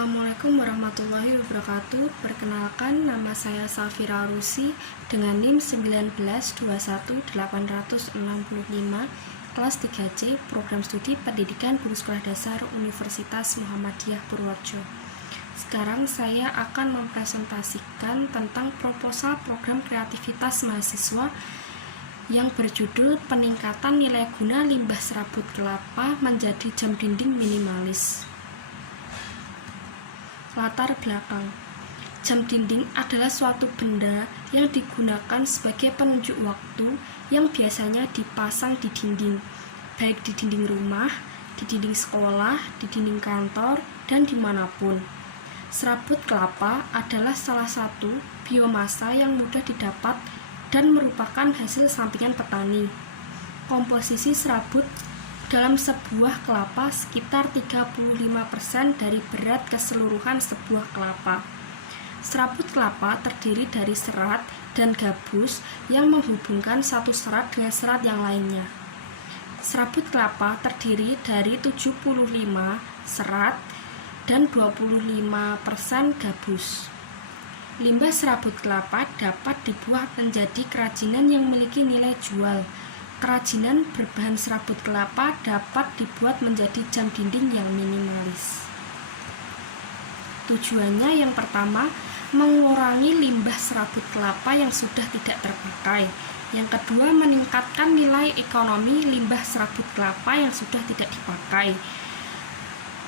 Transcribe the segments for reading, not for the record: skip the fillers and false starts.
Assalamualaikum warahmatullahi wabarakatuh. Perkenalkan, nama saya Safira Rusi dengan NIM 1921865, kelas 3C, Program Studi Pendidikan Guru Sekolah Dasar Universitas Muhammadiyah Purworejo. Sekarang saya akan mempresentasikan tentang proposal program kreativitas mahasiswa yang berjudul Peningkatan Nilai Guna Limbah Serabut Kelapa Menjadi Jam Dinding Minimalis. Latar belakang. Jam dinding adalah suatu benda yang digunakan sebagai penunjuk waktu yang biasanya dipasang di dinding, baik di dinding rumah, di dinding sekolah, di dinding kantor, dan dimanapun. Serabut kelapa adalah salah satu biomasa yang mudah didapat dan merupakan hasil sampingan petani. Komposisi serabut dalam sebuah kelapa sekitar 35% dari berat keseluruhan sebuah kelapa. Serabut kelapa terdiri dari serat dan gabus yang menghubungkan satu serat dengan serat yang lainnya. Serabut kelapa terdiri dari 75 serat dan 25% gabus. Limbah serabut kelapa dapat dibuat menjadi kerajinan yang memiliki nilai jual. Kerajinan berbahan serabut kelapa dapat dibuat menjadi jam dinding yang minimalis. Tujuannya yang pertama, mengurangi limbah serabut kelapa yang sudah tidak terpakai. Yang kedua, meningkatkan nilai ekonomi limbah serabut kelapa yang sudah tidak dipakai.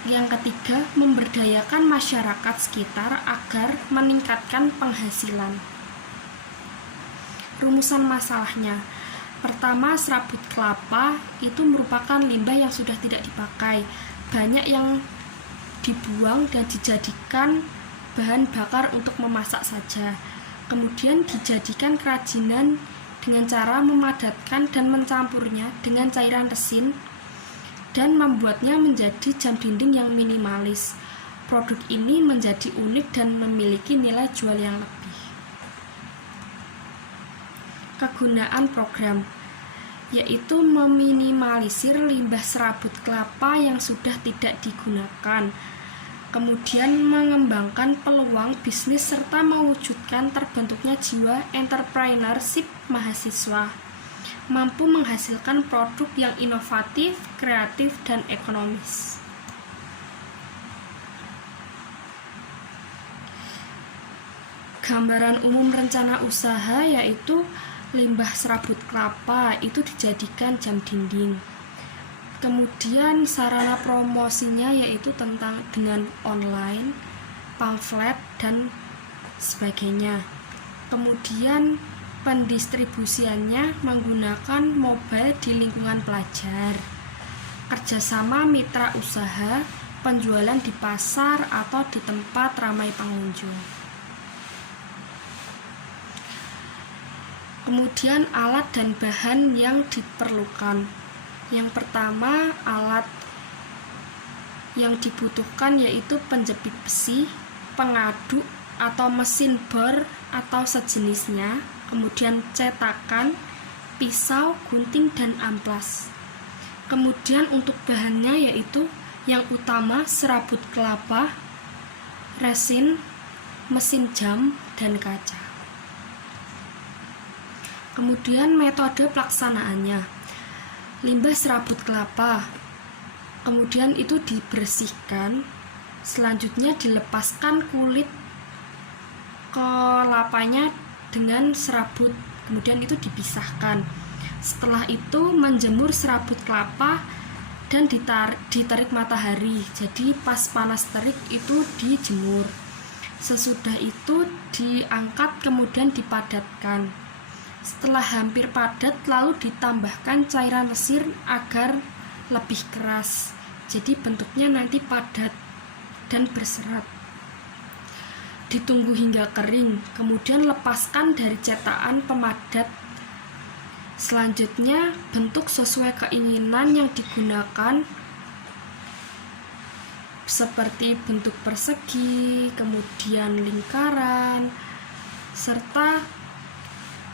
Yang ketiga, memberdayakan masyarakat sekitar agar meningkatkan penghasilan. Rumusan masalahnya. Pertama, serabut kelapa itu merupakan limbah yang sudah tidak dipakai. Banyak yang dibuang dan dijadikan bahan bakar untuk memasak saja. Kemudian dijadikan kerajinan dengan cara memadatkan dan mencampurnya dengan cairan resin dan membuatnya menjadi jam dinding yang minimalis. Produk ini menjadi unik dan memiliki nilai jual yang lebih. Kegunaan program yaitu meminimalisir limbah serabut kelapa yang sudah tidak digunakan, kemudian mengembangkan peluang bisnis serta mewujudkan terbentuknya jiwa entrepreneurship mahasiswa, mampu menghasilkan produk yang inovatif, kreatif, dan ekonomis. Gambaran umum rencana usaha yaitu limbah serabut kelapa itu dijadikan jam dinding. Kemudian sarana promosinya yaitu dengan online, pamflet, dan sebagainya. Kemudian pendistribusiannya menggunakan mobile di lingkungan pelajar, kerjasama mitra usaha, penjualan di pasar atau di tempat ramai pengunjung. Kemudian alat dan bahan yang diperlukan. Yang pertama, alat yang dibutuhkan yaitu penjepit besi, pengaduk atau mesin bor atau sejenisnya, kemudian cetakan, pisau, gunting, dan amplas. Kemudian untuk bahannya yaitu yang utama serabut kelapa, resin, mesin jam, dan kaca. Kemudian metode pelaksanaannya. Limbah serabut kelapa, kemudian itu dibersihkan, selanjutnya dilepaskan kulit kelapanya dengan serabut, kemudian itu dipisahkan. Setelah itu menjemur serabut kelapa dan diterik matahari, jadi pas panas terik itu dijemur. Sesudah itu diangkat kemudian dipadatkan. Setelah hampir padat, lalu ditambahkan cairan resin agar lebih keras. Jadi bentuknya nanti padat dan berserat. Ditunggu hingga kering, kemudian lepaskan dari cetakan pemadat. Selanjutnya, bentuk sesuai keinginan yang digunakan seperti bentuk persegi, kemudian lingkaran, serta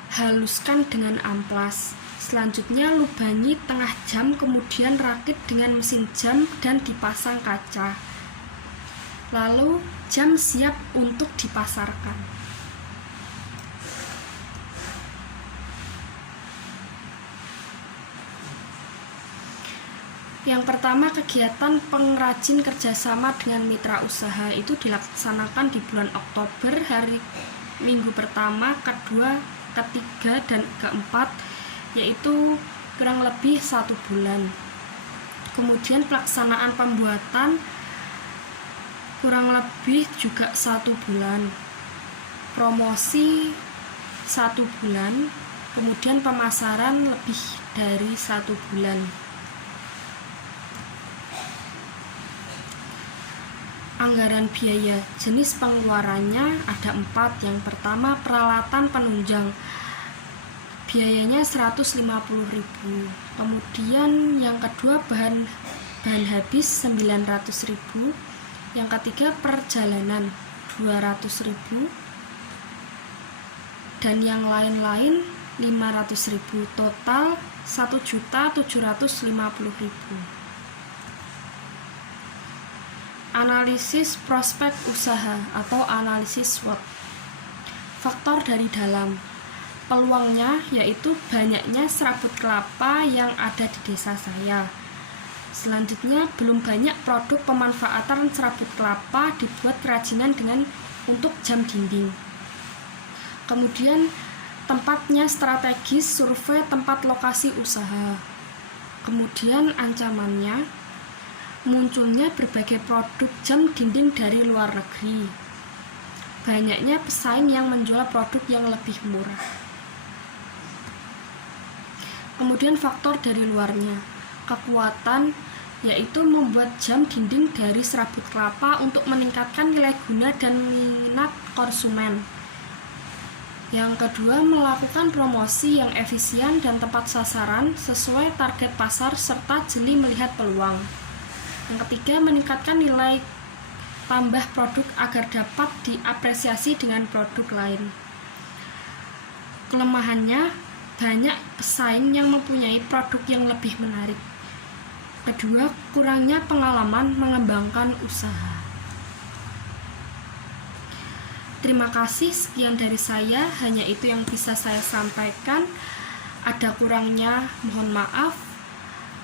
haluskan dengan amplas. Selanjutnya lubangi tengah jam, kemudian rakit dengan mesin jam dan dipasang kaca. lalu jam siap untuk dipasarkan. Yang pertama, kegiatan pengrajin kerjasama dengan mitra usaha itu dilaksanakan di bulan Oktober, hari minggu pertama, kedua, ketiga, dan keempat, yaitu kurang lebih 1 bulan. Kemudian pelaksanaan pembuatan kurang lebih juga 1 bulan, promosi 1 bulan, kemudian pemasaran lebih dari 1 bulan. Anggaran biaya, jenis pengeluarannya ada 4. Yang pertama, peralatan penunjang, biayanya 150.000. Kemudian yang kedua, bahan habis 900.000. Yang ketiga, perjalanan 200.000, dan yang lain-lain 500.000. Total 1.750.000. Analisis prospek usaha atau analisis SWOT. Faktor dari dalam, peluangnya yaitu banyaknya serabut kelapa yang ada di desa saya. Selanjutnya, belum banyak produk pemanfaatan serabut kelapa dibuat kerajinan untuk jam dinding. Kemudian, tempatnya strategis, survei tempat lokasi usaha. Kemudian ancamannya, munculnya berbagai produk jam dinding dari luar negeri. Banyaknya pesaing yang menjual produk yang lebih murah. Kemudian faktor dari luarnya, kekuatan yaitu membuat jam dinding dari serabut kelapa untuk meningkatkan nilai guna dan minat konsumen. Yang kedua, melakukan promosi yang efisien dan tepat sasaran sesuai target pasar serta jeli melihat peluang. Yang ketiga, meningkatkan nilai tambah produk agar dapat diapresiasi dengan produk lain. Kelemahannya, banyak pesaing yang mempunyai produk yang lebih menarik. Kedua, kurangnya pengalaman mengembangkan usaha. Terima kasih, sekian dari saya, hanya itu yang bisa saya sampaikan. Ada kurangnya mohon maaf.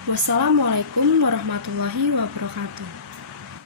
Wassalamualaikum warahmatullahi wabarakatuh.